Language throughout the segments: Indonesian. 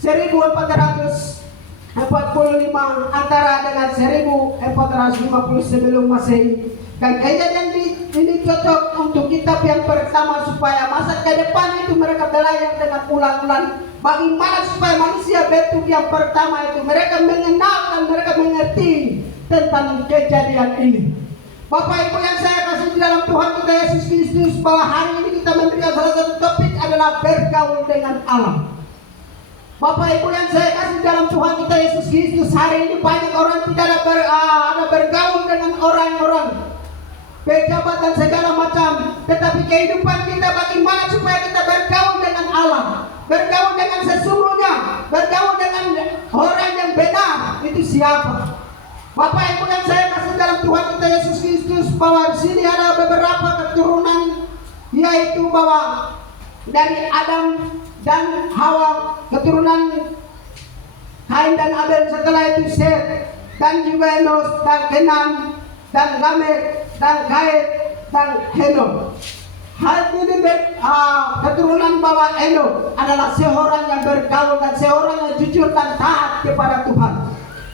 1445 antara dengan 1450 sebelum Masehi. Dan kejadian ini cocok untuk kitab yang pertama supaya masa ke depan itu mereka belajar dengan ulang-ulang bagaimana supaya manusia bentuk yang pertama itu mereka mengenal dan mereka mengerti tentang kejadian ini. Bapak Ibu yang saya kasih di dalam Tuhan kita Yesus Kristus, bahwa hari ini kita memberikan salah satu topik adalah bergaul dengan Allah. Bapak Ibu yang saya kasih di dalam Tuhan kita Yesus Kristus, hari ini banyak orang tidak ada bergaul dengan orang-orang pejabat dan segala macam, tetapi kehidupan kita bagaimana supaya kita bergaul dengan Allah, bergaul dengan sesungguhnya, bergaul dengan orang yang benar. Itu siapa? Bapak Ibu yang saya kasih dalam Tuhan kita Yesus Kristus, bahwa di sini ada beberapa keturunan, yaitu bahwa dari Adam dan Hawa, keturunan Kain dan Abel, setelah itu Set, dan juga Enos dan Kenan dan Lamek dan Gaet dan Henok. Hal ini keturunan bahwa Henok adalah seorang yang bergaul dan seorang yang jujur dan taat kepada Tuhan.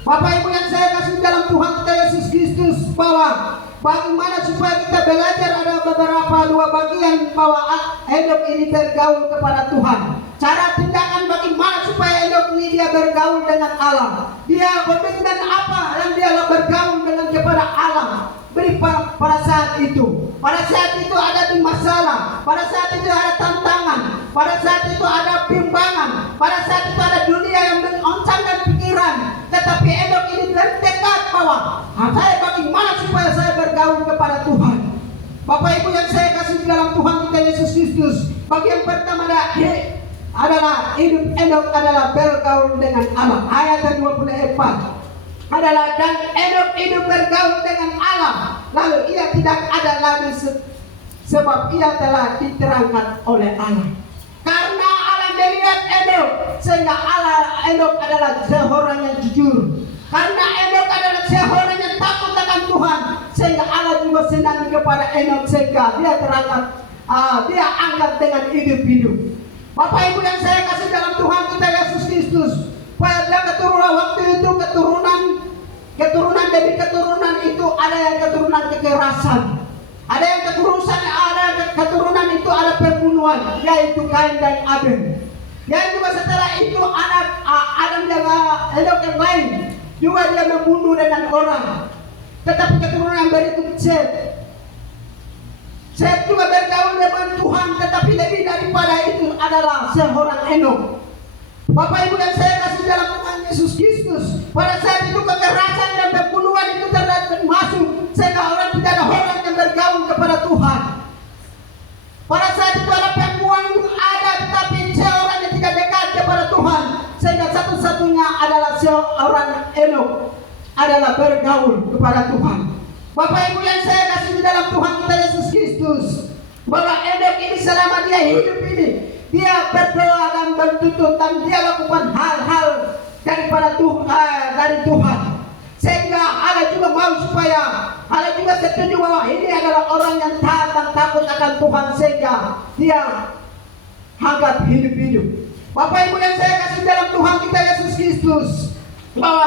Bapak Ibu yang saya kasih dalam Tuhan kita Yesus Kristus, bahwa bagaimana supaya kita belajar ada beberapa dua bagian bahwa Henok ini bergaul kepada Tuhan. Cara tindakan bagaimana supaya Henok ini dia bergaul dengan Allah. Dia komitmen apa yang dia bergaul dengan kepada Allah. Beri pada saat itu. Pada saat itu ada masalah. Pada saat itu ada tantangan. Pada saat itu ada bimbangan. Pada saat itu ada dunia yang mengoncangkan pikiran. Tetapi Henok ini bertekad bahwa saya bagaimana supaya saya bergaul kepada Tuhan. Bapak Ibu yang saya kasih di dalam Tuhan kita Yesus Kristus, bagian pertama adalah hidup Henok adalah bergaul dengan Allah. Ayat 24 adalah dan Henok hidup bergaul dengan Allah, lalu ia tidak ada lagi sebab ia telah diterangkan oleh Allah. Karena Allah melihat Henok, sehingga Henok adalah seorang yang jujur. Karena Henok adalah seorang yang takut akan Tuhan, sehingga Allah juga senang kepada Henok, sehingga dia terangkat, dia angkat dengan hidup-hidup. Bapak Ibu yang saya kasih dalam Tuhan kita Yesus Kristus, pada keturunan waktu itu keturunan dari keturunan itu ada yang keturunan kekerasan, ada yang keturunan itu ada pembunuhan, yaitu Kain dan Abel. Yang juga setelah itu anak Adam dan Henok yang lain juga dia membunuh dengan orang. Tetapi keturunan yang berikut Set juga bergaul dengan Tuhan, tetapi lebih daripada itu adalah seorang Henok. Bapak Ibu yang saya kasih dalam Tuhan Yesus Kristus, pada saat itu kekerasan dan pembunuhan itu masuk, sehingga orang tidak ada orang yang bergaul kepada Tuhan. Pada saat itu ada pembunuhan itu ada, tetapi seorang yang tidak dekat kepada Tuhan, sehingga satu-satunya adalah seorang Henok adalah bergaul kepada Tuhan. Bapak Ibu yang saya kasih di dalam Tuhan kita Yesus Kristus, bahwa Henok ini selama dia hidup ini, dia berdoa dan bertutur dan dia lakukan hal-hal dari Tuhan, sehingga Allah juga mau supaya Allah juga setuju bahwa ini adalah orang yang taat dan takut akan Tuhan, sehingga dia angkat hidup-hidup. Bapak Ibu yang saya kasih dalam Tuhan kita Yesus Kristus, bahwa